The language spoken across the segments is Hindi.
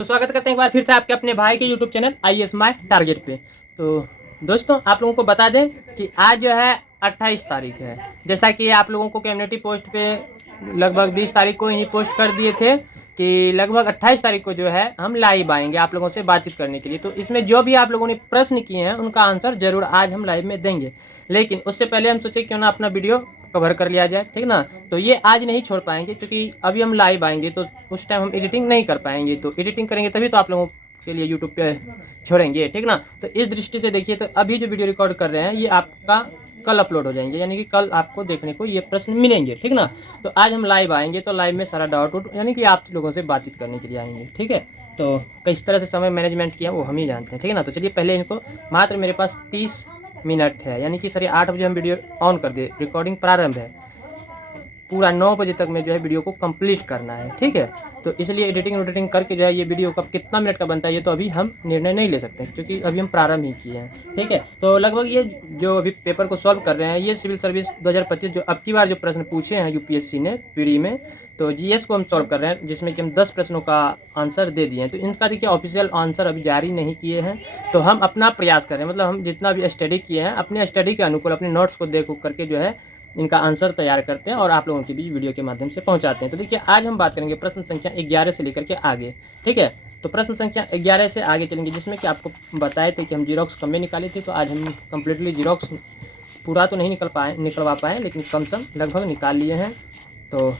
तो स्वागत करते हैं एक बार फिर से आपके अपने भाई के YouTube channel IAS my target पे। तो दोस्तों आप लोगों को बता दें कि आज जो है 28 तारीख है। जैसा कि आप लोगों को कम्युनिटी पोस्ट पे लगभग 20 तारीख को ही पोस्ट कर दिए थे कि लगभग 28 तारीख को जो है हम लाइव आएंगे आप लोगों से बातचीत करने के लिए। तो इसमें जो भी आप लोगों ने प्रश्न किए हैं उनका आंसर जरूर आज हम लाइव में देंगे, लेकिन उससे पहले हम सोचे क्यों ना अपना वीडियो कवर कर लिया जाए, ठीक ना। तो ये आज नहीं छोड़ पाएंगे क्योंकि अभी हम लाइव आएंगे तो उस टाइम हम एडिटिंग नहीं कर पाएंगे। तो एडिटिंग करेंगे तभी तो आप लोगों के लिए यूट्यूब पे छोड़ेंगे, ठीक ना। तो इस दृष्टि से देखिए, तो अभी जो वीडियो रिकॉर्ड कर रहे हैं ये आपका कल अपलोड हो जाएंगे, यानी कि कल आपको देखने को ये प्रश्न मिलेंगे, ठीक ना। तो आज हम लाइव आएंगे तो लाइव में सारा डाउट यानी कि आप लोगों से बातचीत करने के लिए आएंगे, ठीक है। तो किस तरह से समय मैनेजमेंट किया वो हम ही जानते हैं, ठीक है ना। तो चलिए पहले इनको मात्र मेरे पास 30 मिनट है, यानी कि 8:30 बजे हम वीडियो ऑन कर दे, रिकॉर्डिंग प्रारंभ है। पूरा 9 बजे तक में जो है वीडियो को कंप्लीट करना है, ठीक है। तो इसलिए एडिटिंग करके जो है ये वीडियो कब कितना मिनट का बनता है ये तो अभी हम निर्णय नहीं ले सकते क्योंकि अभी हम प्रारंभ ही किए हैं, ठीक है। तो लगभग ये जो अभी पेपर को सॉल्व कर रहे हैं ये सिविल सर्विस 2025 जो अब की बार जो प्रश्न पूछे हैं यूपीएससी ने पीडी में, तो जीएस को हम सॉल्व कर रहे हैं जिसमें कि हम 10 प्रश्नों का आंसर दे दिए हैं। तो इनका देखिए ऑफिशियल आंसर अभी जारी नहीं किए हैं, तो हम अपना प्रयास कर रहे हैं, मतलब हम जितना भी स्टडी किए हैं अपने स्टडी के अनुकूल अपने नोट्स को देख करके जो है इनका आंसर तैयार करते हैं और आप लोगों के बीच वीडियो के माध्यम से पहुंचाते हैं। तो देखिए आज हम बात करेंगे प्रश्न संख्या 11 से लेकर के आगे, ठीक है। तो प्रश्न संख्या 11 से आगे चलेंगे जिसमें कि आपको बताए थे कि हम जीरोक्स कम में निकाले थे, तो आज हम कम्प्लीटली जीरोक्स पूरा तो नहीं निकलवा पाए लेकिन कम से कम लगभग निकाल लिए हैं। तो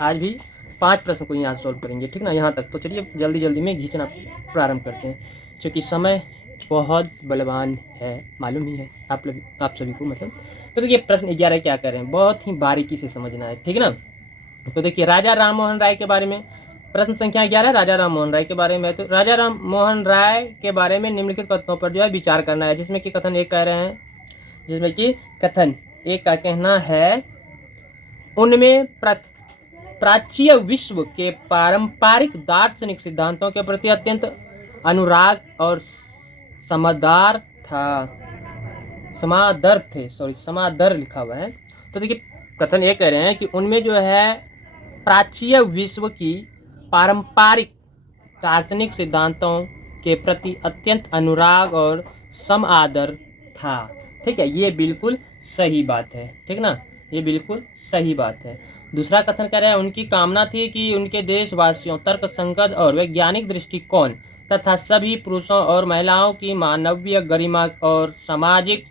आज भी 5 प्रश्न को यहाँ सॉल्व करेंगे, ठीक ना, यहाँ तक। तो चलिए जल्दी जल्दी में खींचना प्रारंभ करते हैं क्योंकि समय बहुत बलवान है, मालूम ही है आप सभी को, मतलब। तो देखिए प्रश्न 11 क्या कर रहे हैं, बहुत ही बारीकी से समझना है, ठीक है ना। तो देखिए राजा राम मोहन राय के बारे में प्रश्न संख्या 11 राजा राम मोहन राय के बारे में। तो राजा राम मोहन राय के बारे में निम्नलिखित कथनों पर जो है विचार करना है, जिसमें कि कथन एक कह रहे हैं, जिसमें कि कथन एक का कहना है उनमें प्राच्य विश्व के पारंपरिक दार्शनिक सिद्धांतों के प्रति अत्यंत अनुराग और समादर लिखा हुआ है। तो देखिए कथन ये कह रहे हैं कि उनमें जो है प्राच्य विश्व की पारंपरिक दार्शनिक सिद्धांतों के प्रति अत्यंत अनुराग और समादर था, ठीक है। ये बिल्कुल सही बात है, ठीक ना, ये बिल्कुल सही बात है। दूसरा कथन कह रहे हैं उनकी कामना थी कि उनके देशवासियों तर्कसंगत और वैज्ञानिक दृष्टिकोण तथा सभी पुरुषों और महिलाओं की मानवीय गरिमा और सामाजिक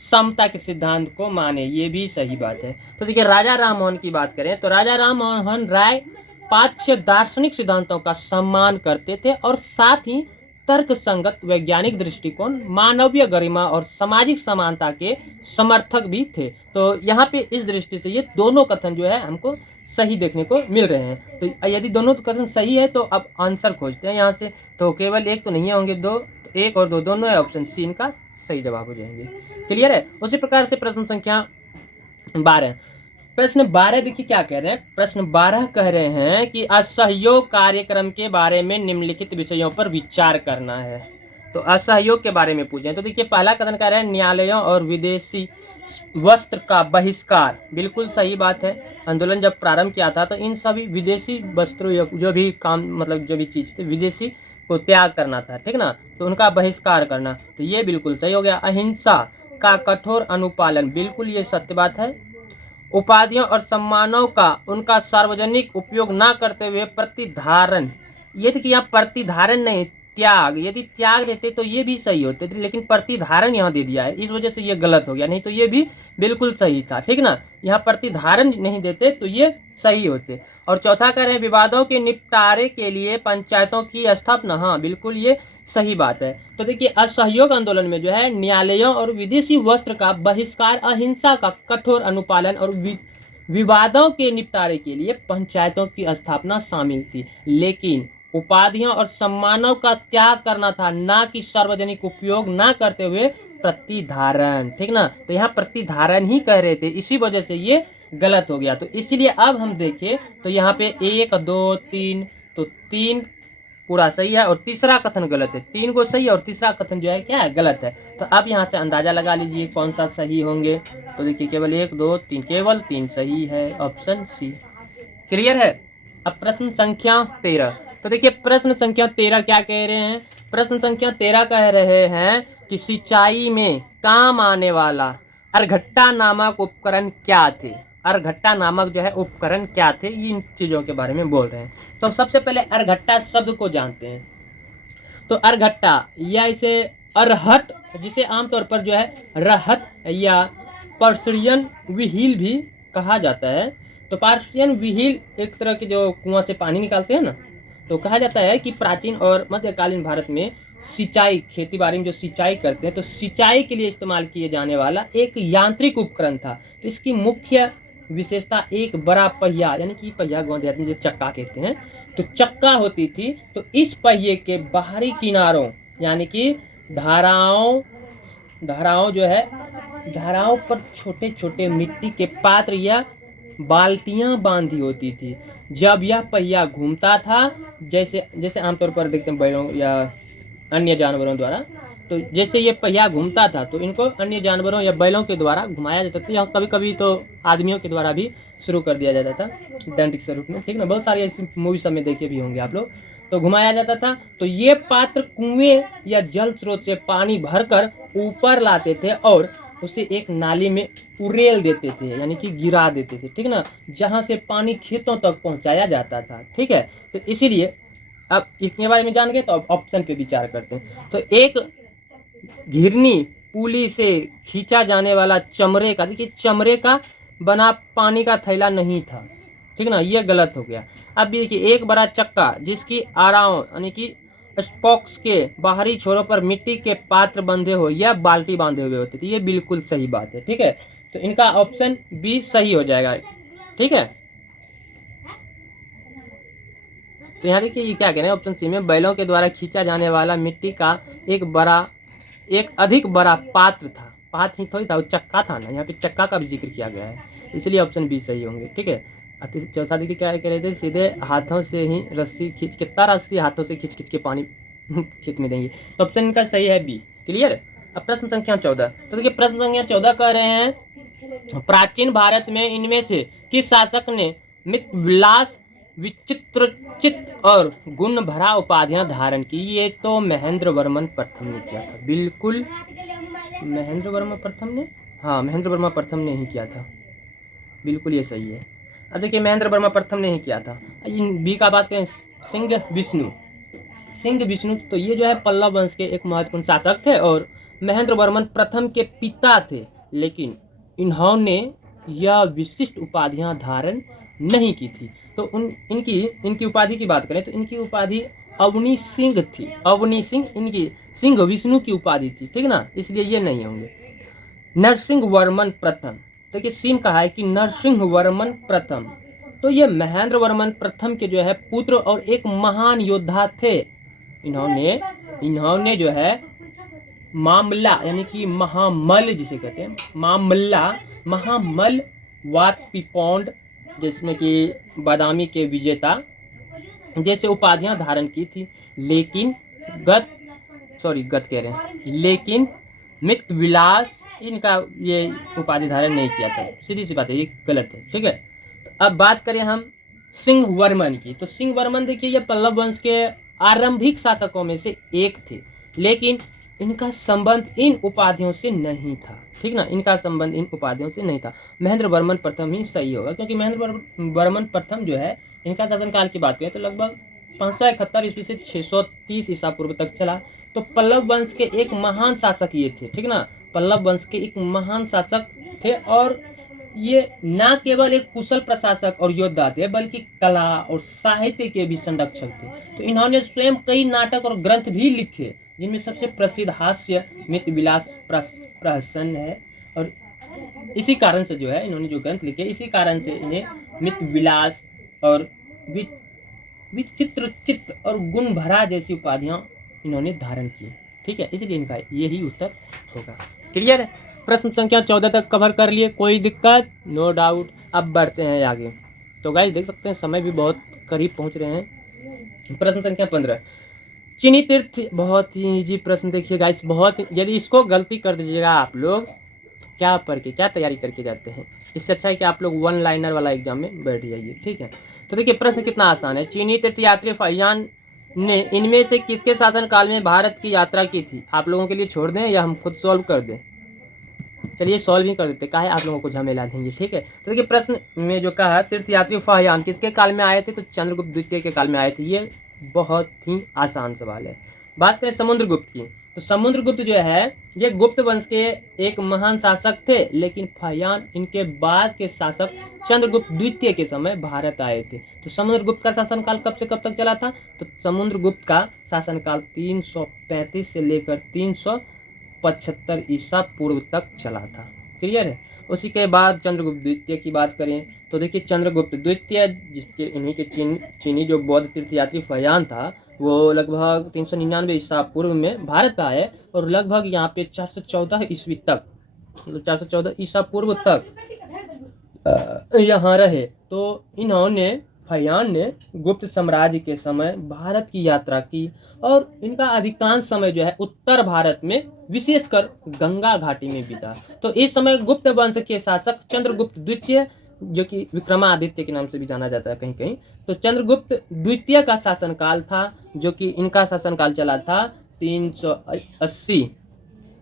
समता के सिद्धांत को माने, ये भी सही बात है। तो देखिए राजा राम मोहन की बात करें तो राजा राम मोहन राय पाश्चात्य दार्शनिक सिद्धांतों का सम्मान करते थे और साथ ही तर्क संगत वैज्ञानिक दृष्टिकोण, मानवीय गरिमा और सामाजिक समानता के समर्थक भी थे। तो यहाँ पे इस दृष्टि से ये दोनों कथन जो है हमको सही देखने को मिल रहे हैं। तो यदि दोनों कथन सही है तो अब आंसर खोजते हैं यहाँ से। तो केवल एक तो नहीं होंगे, दो, एक और दो दोनों है, ऑप्शन सी इनका सही जवाब हो जाएंगे। क्लियर है। उसी प्रकार से प्रश्न संख्या 12, प्रश्न 12 देखिए क्या कह रहे हैं। प्रश्न 12 कह रहे हैं कि असहयोग कार्यक्रम के बारे में निम्नलिखित विषयों पर विचार करना है। तो असहयोग के बारे में पूछे। तो देखिए पहला कथन कह रहे हैं न्यायालयों और विदेशी वस्त्र का बहिष्कार, बिल्कुल सही बात है। आंदोलन जब प्रारंभ किया था तो इन सभी विदेशी वस्त्रों जो भी काम मतलब जो भी चीज़ थे विदेशी को त्याग करना था, ठीक ना, तो उनका बहिष्कार करना, तो ये बिल्कुल सही हो गया। अहिंसा का कठोर अनुपालन, बिल्कुल ये सत्य बात है। उपाधियों और सम्मानों का उनका सार्वजनिक उपयोग ना करते हुए प्रतिधारण, ये देखिए यहाँ प्रतिधारण नहीं त्याग, यदि त्याग देते तो ये भी सही होते थे, लेकिन प्रतिधारण यहाँ दे दिया है, इस वजह से ये गलत हो गया, नहीं तो ये भी बिल्कुल सही था, ठीक ना। यहाँ प्रतिधारण नहीं देते तो ये सही होते। और चौथा कह रहे हैं विवादों के निपटारे के लिए पंचायतों की स्थापना, हाँ बिल्कुल ये सही बात है। तो देखिए असहयोग आंदोलन में जो है न्यायालयों और विदेशी वस्त्र का बहिष्कार, अहिंसा का कठोर अनुपालन और विवादों के निपटारे के लिए पंचायतों की स्थापना शामिल थी, लेकिन उपाधियों और सम्मानों का त्याग करना था, ना कि सार्वजनिक उपयोग ना करते हुए प्रतिधारण, ठीक ना। तो यहाँ प्रतिधारण ही कह रहे थे, इसी वजह से ये गलत हो गया। तो इसीलिए अब हम देखें तो यहाँ पे 1 2 3, तो 3 पूरा सही है और तीसरा कथन गलत है। 3 को सही और तीसरा कथन जो है क्या है, गलत है। तो अब यहाँ से अंदाजा लगा लीजिए कौन सा सही होंगे। तो देखिए केवल 1 2 3, केवल 3 सही है, ऑप्शन सी। क्लियर है। अब प्रश्न संख्या 13, तो देखिए प्रश्न संख्या 13 क्या कह रहे हैं। प्रश्न संख्या 13 कह रहे हैं कि सिंचाई में काम आने वाला अरघट्टा नामक उपकरण क्या थे। अरघट्टा नामक जो है उपकरण क्या थे, इन चीज़ों के बारे में बोल रहे हैं। तो सबसे पहले अरघट्टा शब्द को जानते हैं। तो अरघट्टा या इसे अरहट, जिसे आमतौर पर जो है रहट या पर्शियन व्हील भी कहा जाता है। तो पर्शियन व्हील एक तरह के जो कुआं से पानी निकालते हैं ना, तो कहा जाता है कि प्राचीन और मध्यकालीन भारत में सिंचाई, खेती बाड़ी में जो सिंचाई करते हैं, तो सिंचाई के लिए इस्तेमाल किए जाने वाला एक यांत्रिक उपकरण था। तो इसकी मुख्य विशेषता एक बड़ा पहिया, यानी कि पहिया गाँव देहात में जो चक्का कहते हैं, तो चक्का होती थी। तो इस पहिए के बाहरी किनारों, यानी कि धाराओं जो है, धाराओं पर छोटे छोटे मिट्टी के पात्र या बाल्टियां बांधी होती थी। जब यह पहिया घूमता था, जैसे आमतौर पर देखते हैं बैलों या अन्य जानवरों द्वारा, तो जैसे ये पहिया घूमता था तो इनको अन्य जानवरों या बैलों के द्वारा घुमाया जाता था, या कभी कभी तो आदमियों के द्वारा भी शुरू कर दिया जाता था डंडी के स्वरूप में, ठीक ना। बहुत सारी ऐसी मूवी सब में देखे भी होंगे आप लोग। तो घुमाया जाता था। तो ये पात्र कुएं या जल स्रोत से पानी भरकर ऊपर लाते थे और उसे एक नाली में उड़ेल देते थे, यानी कि गिरा देते थे, ठीक ना, जहाँ से पानी खेतों तक पहुँचाया जाता था, ठीक है। तो इसीलिए अब इसके बारे में जान गए, तो अब ऑप्शन पे विचार करते हैं। तो एक घिरनी पुली से खींचा जाने वाला चमड़े का, देखिए चमड़े का बना पानी का थैला नहीं था, ठीक ना, ये गलत हो गया। अब देखिए एक बड़ा चक्का जिसकी आराओं यानी कि स्पॉक्स के बाहरी छोरों पर मिट्टी के पात्र बंधे हो या बाल्टी बांधे हुए होते थे, ये बिल्कुल सही बात है, ठीक है। तो इनका ऑप्शन बी सही हो जाएगा, ठीक है। तो यहाँ देखिए ये क्या कह रहे हैं, ऑप्शन सी में बैलों के द्वारा खींचा जाने वाला मिट्टी का एक अधिक बड़ा पात्र था, पात्र ही थोड़ी था, वो चक्का था ना, यहाँ पे चक्का का भी जिक्र किया गया है, इसलिए ऑप्शन बी सही होंगे, ठीक है। चौथा देखिए क्या कह रहे थे, सीधे हाथों से ही रस्सी खींच, कितना रस्सी हाथों से खींच खींच के पानी खेत में देंगे, तो ऑप्शन इनका सही है बी, क्लियर। अब प्रश्न संख्या 14, तो देखिए प्रश्न संख्या 14 कह रहे हैं प्राचीन भारत में इनमें से किस शासक ने मितविलास, विचित्रचित और गुण भरा उपाधियां धारण की। ये तो महेंद्र वर्मन प्रथम ने किया था, बिल्कुल महेंद्र वर्मा प्रथम ने, हाँ महेंद्र वर्मा प्रथम ने ही किया था, बिल्कुल ये सही है। अब देखिए महेंद्र वर्मा प्रथम ने ही किया था। बी का बात करें, सिंह विष्णु, तो ये जो है पल्लव वंश के एक महत्वपूर्ण शासक थे और महेंद्र वर्मन प्रथम के पिता थे, लेकिन इन्होंने यह विशिष्ट उपाधियां धारण नहीं की थी। तो इनकी उपाधि की बात करें तो इनकी उपाधि अवनी सिंह थी, अवनी सिंह इनकी सिंह विष्णु की उपाधि थी, ठीक ना, इसलिए ये नहीं होंगे। नरसिंह वर्मन प्रथम, तो कि सीम कहा है कि नरसिंह वर्मन प्रथम, तो ये महेंद्र वर्मन प्रथम के जो है पुत्र और एक महान योद्धा थे। इन्होंने जो है मामला यानी कि महामल जिसे कहते हैं, महामल वातपिपौंड, जिसमें कि बादामी के विजेता जैसे उपाधियां धारण की थी, लेकिन लेकिन मितविलास इनका ये उपाधि धारण नहीं किया था, सीधी सी बात है, ये गलत है, ठीक है। तो अब बात करें हम सिंह वर्मन की, तो सिंह वर्मन देखिए ये पल्लव वंश के आरंभिक शासकों में से एक थे, लेकिन इनका संबंध इन उपाधियों से नहीं था, ठीक ना, इनका संबंध इन उपाधियों से नहीं था। महेंद्र वर्मन प्रथम ही सही होगा, क्योंकि महेंद्र वर्मन प्रथम जो है इनका शासनकाल की बात करें तो लगभग 571 ईस्वी से 630 ईसा पूर्व तक चला। तो पल्लव वंश के एक महान शासक ये थे, ठीक ना, पल्लव वंश के एक महान शासक थे और ये न केवल एक कुशल प्रशासक और योद्धा थे, बल्कि कला और साहित्य के भी संरक्षक थे। तो इन्होंने स्वयं कई नाटक और ग्रंथ भी लिखे, जिनमें सबसे प्रसिद्ध हास्य मितविलास प्रहसन है, और इसी कारण से जो है इन्होंने जो ग्रंथ लिखे, इसी कारण से इन्हें मितविलास और विचित्रचित और गुण भरा जैसी उपाधियां इन्होंने धारण की, ठीक है, इसलिए इनका यही उत्तर होगा, क्लियर है। प्रश्न संख्या 14 तक कवर कर लिए, कोई दिक्कत, नो डाउट। अब बढ़ते हैं आगे। तो गाइस देख सकते हैं समय भी बहुत करीब पहुंच रहे हैं। प्रश्न संख्या 15, चीनी तीर्थ, बहुत ही इजी प्रश्न देखिए गाइस, बहुत, यदि इसको गलती कर दीजिएगा आप लोग क्या तैयारी करके जाते हैं, इससे अच्छा है कि आप लोग वन लाइनर वाला एग्जाम में बैठ जाइए, ठीक है। तो देखिए प्रश्न कितना आसान है। चीनी तीर्थयात्री फहियान ने इनमें से किसके शासनकाल में भारत की यात्रा की थी? आप लोगों के लिए छोड़ दें या हम खुद सॉल्व कर दें? चलिए सॉल्व ही कर देते, काहे आप लोगों को झमेला देंगे, ठीक है। तो देखिए प्रश्न में जो कहा तीर्थयात्री फहियान किसके काल में आए थे, तो चंद्रगुप्त द्वितीय के काल में आए थे। ये बहुत ही आसान सवाल है। बात करें समुद्रगुप्त की, तो समुद्रगुप्त जो है ये गुप्त वंश के एक महान शासक थे, लेकिन फहियान इनके बाद के शासक चंद्रगुप्त द्वितीय के समय भारत आए थे। तो समुद्रगुप्त का शासनकाल कब से कब तक चला था, तो समुद्रगुप्त का शासनकाल 335 से लेकर 375 ईसा पूर्व तक चला था। क्लियर है। उसी के बाद चंद्रगुप्त द्वितीय की बात करें तो देखिए चंद्रगुप्त द्वितीय जिसके इन्हीं के चीनी जो बौद्ध तीर्थयात्री फहियान था वो लगभग 399 ईसा पूर्व में भारत आए और लगभग यहाँ पे 414 ईस्वी तक, मतलब 414 ईसा पूर्व तक यहाँ रहे। तो इन्होंने फहियान ने गुप्त साम्राज्य के समय भारत की यात्रा की और इनका अधिकांश समय जो है उत्तर भारत में विशेषकर गंगा घाटी में बीता। तो इस समय गुप्त वंश के शासक चंद्रगुप्त द्वितीय, जो कि विक्रमादित्य के नाम से भी जाना जाता है कहीं कहीं, तो चंद्रगुप्त द्वितीय का शासनकाल था, जो कि इनका शासनकाल चला था 380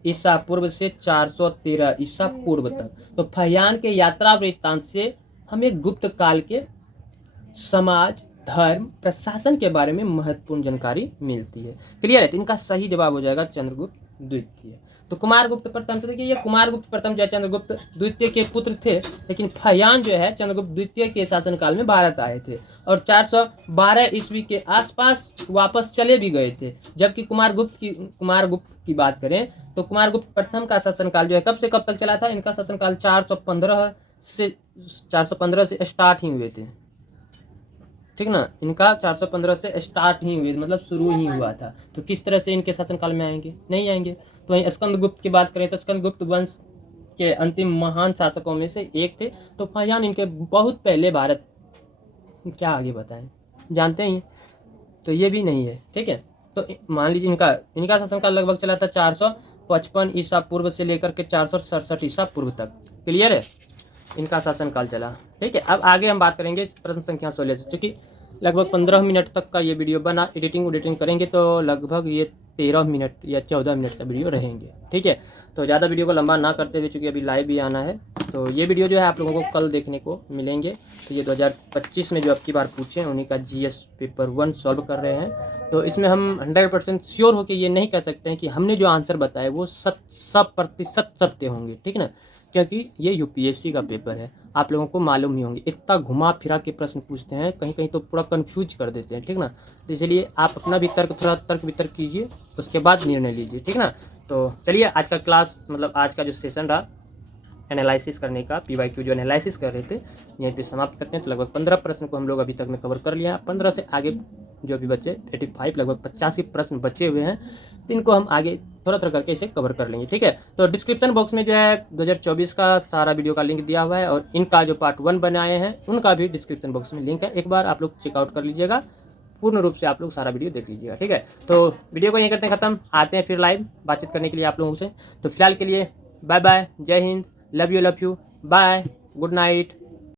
ईसा पूर्व से 413 ईसा पूर्व तक। तो फहियान के यात्रा वृत्तांत से हमें गुप्त काल के समाज, धर्म, प्रशासन के बारे में महत्वपूर्ण जानकारी मिलती है। क्लियर है। तो इनका सही जवाब हो जाएगा चंद्रगुप्त द्वितीय। तो कुमारगुप्त प्रथम, तो देखिए ये कुमारगुप्त प्रथम जो है चंद्रगुप्त द्वितीय के पुत्र थे, लेकिन फहियान जो है चंद्रगुप्त द्वितीय के शासनकाल में भारत आए थे और 412 ईस्वी के आसपास वापस चले भी गए थे। जबकि कुमारगुप्त की बात करें तो कुमारगुप्त प्रथम का शासनकाल जो है कब से कब तक चला था, इनका शासनकाल 415 से स्टार्ट ही हुए थे, ठीक ना। इनका 415 से स्टार्ट ही हुए, मतलब शुरू ही हुआ था। तो किस तरह से इनके शासनकाल में आएंगे, नहीं आएंगे। तो वहीं स्कंदगुप्त की बात करें तो स्कंदगुप्त वंश के अंतिम महान शासकों में से एक थे। तो फहियान इनके बहुत पहले भारत, क्या आगे बताएं, जानते ही। तो ये भी नहीं है, ठीक है। तो मान लीजिए इनका शासनकाल लगभग चला था 455 ईसा पूर्व से लेकर के 467 ईसा पूर्व तक। क्लियर है, इनका शासनकाल चला, ठीक है। अब आगे हम बात करेंगे प्रश्न संख्या 16 से, क्योंकि लगभग 15 मिनट तक का ये वीडियो बना, एडिटिंग करेंगे तो लगभग ये 13 मिनट या 14 मिनट का वीडियो रहेंगे, ठीक है। तो ज़्यादा वीडियो को लंबा ना करते हुए, चूँकि अभी लाइव भी आना है, तो ये वीडियो जो है आप लोगों को कल देखने को मिलेंगे। तो ये 2025 में जो अब की बार पूछे हैं उन्हीं का GS पेपर 1 सॉल्व कर रहे हैं। तो इसमें हम 100% श्योर होकर ये नहीं कह सकते हैं कि हमने जो आंसर बताए वो 100% सत्य होंगे, ठीक है ना, क्योंकि ये UPSC का पेपर है, आप लोगों को मालूम ही होंगे। इतना घुमा फिरा के प्रश्न पूछते हैं, कहीं कहीं तो पूरा कंफ्यूज कर देते हैं, ठीक ना। तो इसलिए आप अपना भी थोड़ा तर्क वितर्क कीजिए, उसके बाद निर्णय लीजिए, ठीक ना। तो चलिए आज का क्लास, मतलब आज का जो सेशन रहा एनालिसिस करने का, PYQ जो एनालिसिस कर रहे थे, यहीं पे समाप्त करते हैं। तो लगभग 15 प्रश्न को हम लोग अभी तक में कवर कर लिया है। 15 से आगे जो भी बचे 85, लगभग 85 प्रश्न बचे हुए हैं, इनको हम आगे थोड़ा करके इसे कवर कर लेंगे, ठीक है। तो डिस्क्रिप्शन बॉक्स में जो है 2024 का सारा वीडियो का लिंक दिया हुआ है और इनका जो पार्ट 1 बनाए हैं उनका भी डिस्क्रिप्शन बॉक्स में लिंक है, एक बार आप लोग चेकआउट कर लीजिएगा, पूर्ण रूप से आप लोग सारा वीडियो देख लीजिएगा, ठीक है। तो वीडियो को यहीं करते हैं ख़त्म, आते हैं फिर लाइव बातचीत करने के लिए आप लोगों से। तो फिलहाल के लिए बाय बाय, जय हिंद, love you, bye, good night.